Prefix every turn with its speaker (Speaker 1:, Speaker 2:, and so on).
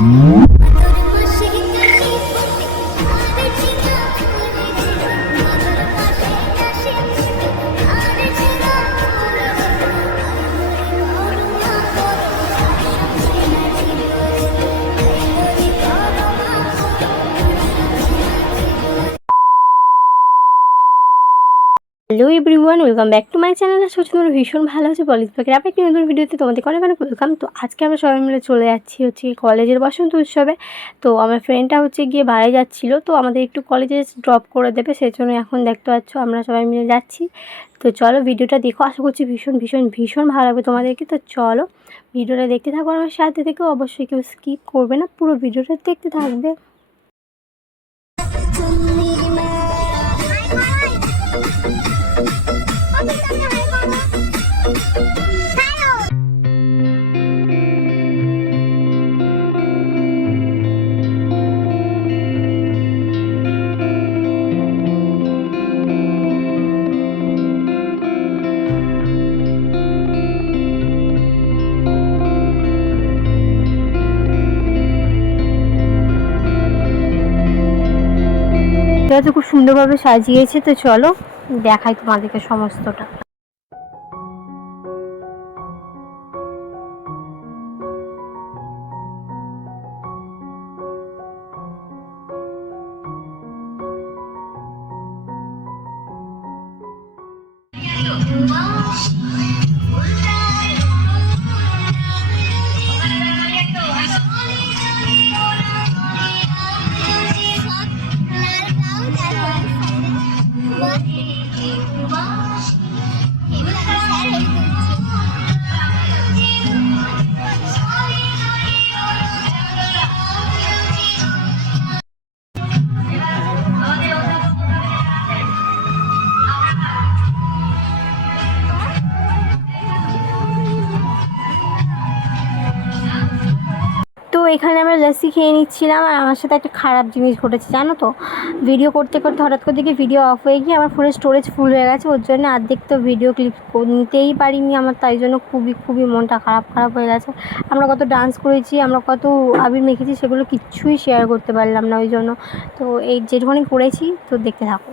Speaker 1: Música hello everyone, welcome back to my channel. করছি তোমরা ভীষণ ভালো আছে। পলিস পাখির আবার একটি নতুন ভিডিওতে তোমাদের অনেক অনেক ওয়েলকাম। তো আজকে আমরা সবাই মিলে চলে যাচ্ছি হচ্ছে কলেজের বসন্ত উৎসবে। তো আমার ফ্রেন্ডটা হচ্ছে গিয়ে বাইরে যাচ্ছিল। তো আমাদের একটু কলেজে ড্রপ করে দেবে সেই জন্য এখন দেখতে পাচ্ছ আমরা সবাই মিলে যাচ্ছি। তো চলো ভিডিওটা দেখো। আশা করছি ভীষণ ভীষণ ভীষণ ভালো লাগবে তোমাদেরকে। তো চলো ভিডিওটা দেখতে থাকো, আমার সাথে থেকে অবশ্যই কেউ স্কিপ করবে না। পুরো ভিডিওটা দেখতে থাকবে। তো খুব সুন্দরভাবে সাজিয়েছে তো চলো। দেখাই তোমাদেরকে সমস্তটা। এখানে আমরা লস্যি খেয়ে নিচ্ছিলাম আর আমার সাথে একটা খারাপ জিনিস ঘটেছে, জানো তো? ভিডিও করতে করতে হঠাৎ করে দেখি ভিডিও অফ হয়ে গিয়ে আমার ফোনের স্টোরেজ ফুল হয়ে গেছে, ওর জন্য অর্ধেক তো ভিডিও ক্লিপ নিতেই পারিনি আমার, তাই জন্য খুবই খুবই মনটা খারাপ খারাপ হয়ে গেছে। আমরা কত ডান্স করেছি, আমরা কত আবির মেখেছি, সেগুলো কিচ্ছুই শেয়ার করতে পারলাম না ওই জন্য। তো এই যেটুখানি করেছি, তো দেখতে থাকো।